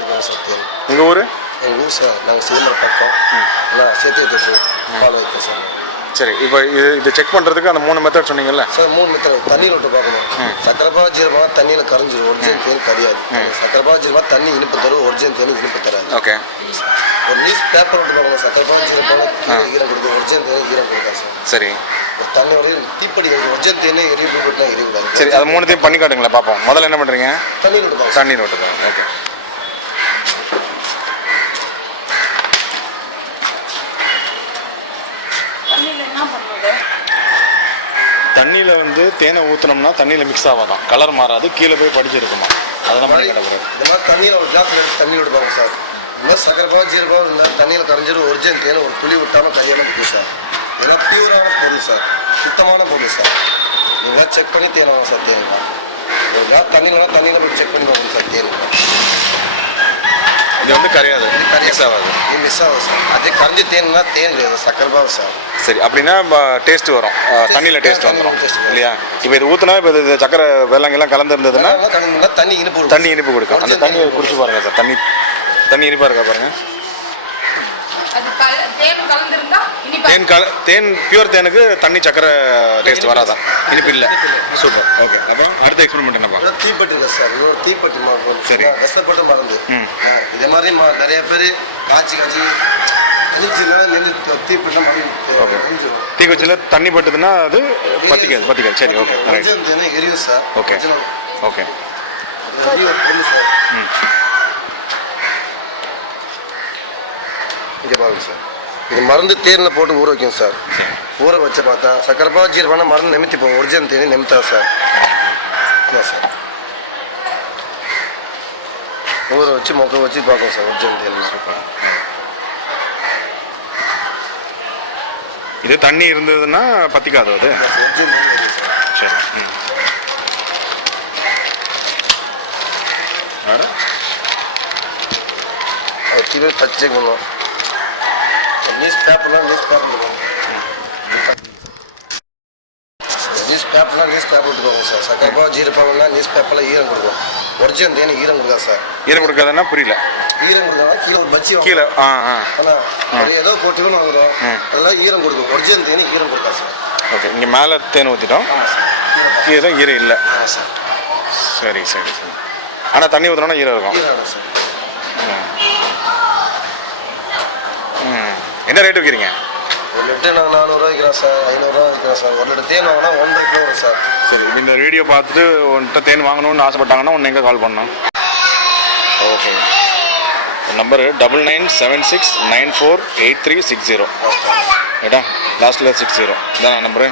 எடுக்கிறோம் சார் தேன். உங்கள் ஊர்? எங்கள் ஊர் சார் நாங்கள் சிதம்பரம் பக்கம் எல்லாம் சேர்த்து வைத்து பால் வைப்போம் சார். சரி, இப்போ இது செக் பண்ணுறதுக்கு அந்த 3 மெத்தட் சொன்னீங்கல்ல? Sir 3 method. தண்ணியில் விட்டு பார்க்கணும். சக்கரைப்பா ஜீரகமாக தண்ணியில் கரைஞ்சிடும், ஒரிஜினல் தேன் கரையாது. சக்கரைப்பா ஜீரகமாக தண்ணி இனிப்பு தரும், ஒரிஜினல் தேன் இனிப்பு தராது. ஓகே. ஒரு நியூஸ் பேப்பர் விட்டு பார்க்கணும். சக்கரைப்பா ஜீரகமாக ஈரம் கொடுக்குது, ஒரிஜினல் தேன் ஈரம் கொடுக்கா சார். சரி. ஒரு தண்ணியோட தீப்படி ஒரிஜினல் தேனே எரிவு போட்டுனா எரியக்கூடாது. சரி, அது 3த்தையும் பண்ணி காட்டுங்களா பார்ப்போம். முதல்ல என்ன பண்ணுறீங்க? தண்ணியில் விட்டு பார்க்க. தண்ணீர் விட்டுதான். ஓகே. தண்ணியில் வந்து தேனை ஊற்றினோம்னா தண்ணியில் மிக்ஸ் ஆகாதான், கலர் மாறாது, கீழே போய் படிச்சிருக்குமா? அதெல்லாம் பண்ணி கட்டக்கூடாது. இந்த மாதிரி தண்ணியில் ஒரு கிளாஸ் தண்ணி விடுப்பாங்க சார். இந்த மாதிரி சக்கரைப்பாக ஜீரகப்பாக இந்த தண்ணியில் கரைஞ்சிடும், ஒரிஜினல் தேனை ஒரு துளி விட்டாமல் கரையான முக்கியம் சார். ஏன்னா பியூரான பொருள் சார், சுத்தமான பொருள் சார். நீங்கள் செக் பண்ணி தேனை வாங்க சார். தேனுங்க ஒரு கிளாஸ் தண்ணியில் போய் செக் பண்ணி வாங்க சார். தேனுங்க இது வந்து கரையாது, மிக்ஸ் ஆகாது. இது மிஸ் ஆகும் சார். அதே கரைஞ்சி தேன்னா தேன் கிடையாது, சக்கரைப்பாக சார். சரி, அப்படின்னா டேஸ்ட் வரும், தண்ணியில் டேஸ்ட் வந்துடும் இல்லையா? இப்போ இது ஊற்றினா இப்போ இது சக்கரை வெள்ளங்கெல்லாம் கலந்துருந்ததுன்னா தண்ணி இனிப்பு கொடுக்கும். அந்த தண்ணியை குடிச்சு பாருங்கள் சார். தண்ணி இனிப்பாக இருக்கா பாருங்கள். தேன் பியூர் தேனுக்கு தண்ணி சக்கரை டேஸ்ட் வராதான், இனிப்பு இல்லை. சூப்பர். ஓகே. அப்புறம் அடுத்த எக்ஸ்பெரிமெண்ட் என்னப்பா? தீப்பெட்டு இல்லை சார், இது ஒரு தீப்பெட்டு மருந்து. சரி, ரசப்பட்டு மருந்து. இதே மாதிரி நிறைய பேர் காய்ச்சி தீக்குச்சியில் தண்ணி பட்டுதுன்னா அது பத்திக்காது. சரி, ஓகே. எரியும் சார். Okay okay. இங்கே பாருங்க சார், இது மருந்து தேனில் போட்டு ஊற வைக்கும் சார். ஊற வச்ச பார்த்தா சக்கரைப்பா ஜீரகமான மருந்து நிமித்திப்போம், ஒரிஜினல் தேனி நிமித்தா சார். இல்லை சார், ஊற வச்சு மொக்க வச்சு பார்ப்போம் சார் ஒரிஜினல் தேனி. சூப்பர். இது தண்ணி இருந்ததுன்னா பத்திக்காது அது. சரி. டச் பண்ணுவோம். நியூஸ் பேப்பர்லாம் நியூஸ் பேப்பர் கொடுத்துருவாங்க சார். சக்கரைப்பா ஜீரகப்பாவெல்லாம் நியூஸ் பேப்பர்லாம் ஈரம் கொடுக்கும், ஒரிஜினல் தேனி ஈரம் கொடுக்கா சார். ஈரம் கொடுக்காதுன்னா புரியல. ஈரம் கொடுத்தா கீழே ஒரு பச்சி கீழே ஏதோ போட்டுக்கணும் வாங்குறோம், அதெல்லாம் ஈரம் கொடுக்கும், ஒரிஜினல் தேனி ஈரம் கொடுக்கா சார். ஓகே. இங்கே மேலே தேன் ஊற்றிட்டோம், கீழே ஈரம் இல்லை. சார். சரி. ஆனால் தண்ணி ஊற்றினோன்னா ஈரம் இருக்கும். சார். என்ன ரேட்டு விற்கிறீங்க? ஒரு லிட்டர் நாங்கள் 400 ரூபா விற்கிறோம் சார், 500 ரூபா விற்கிறோம் சார். ஒரு லிட்டர் தேன் வாங்கினா 1.5 கிலோ வரும் சார். சரி, இந்த வீடியோ பார்த்துட்டு உன்கிட்ட தேன் வாங்கணும்னு ஆசைப்பட்டாங்கன்னா உன்னை எங்கே கால் பண்ணணும்? ஓகே. நம்பரு 9976948360. ஏடா லாஸ்ட்டில் 60 இதான் நம்பரு.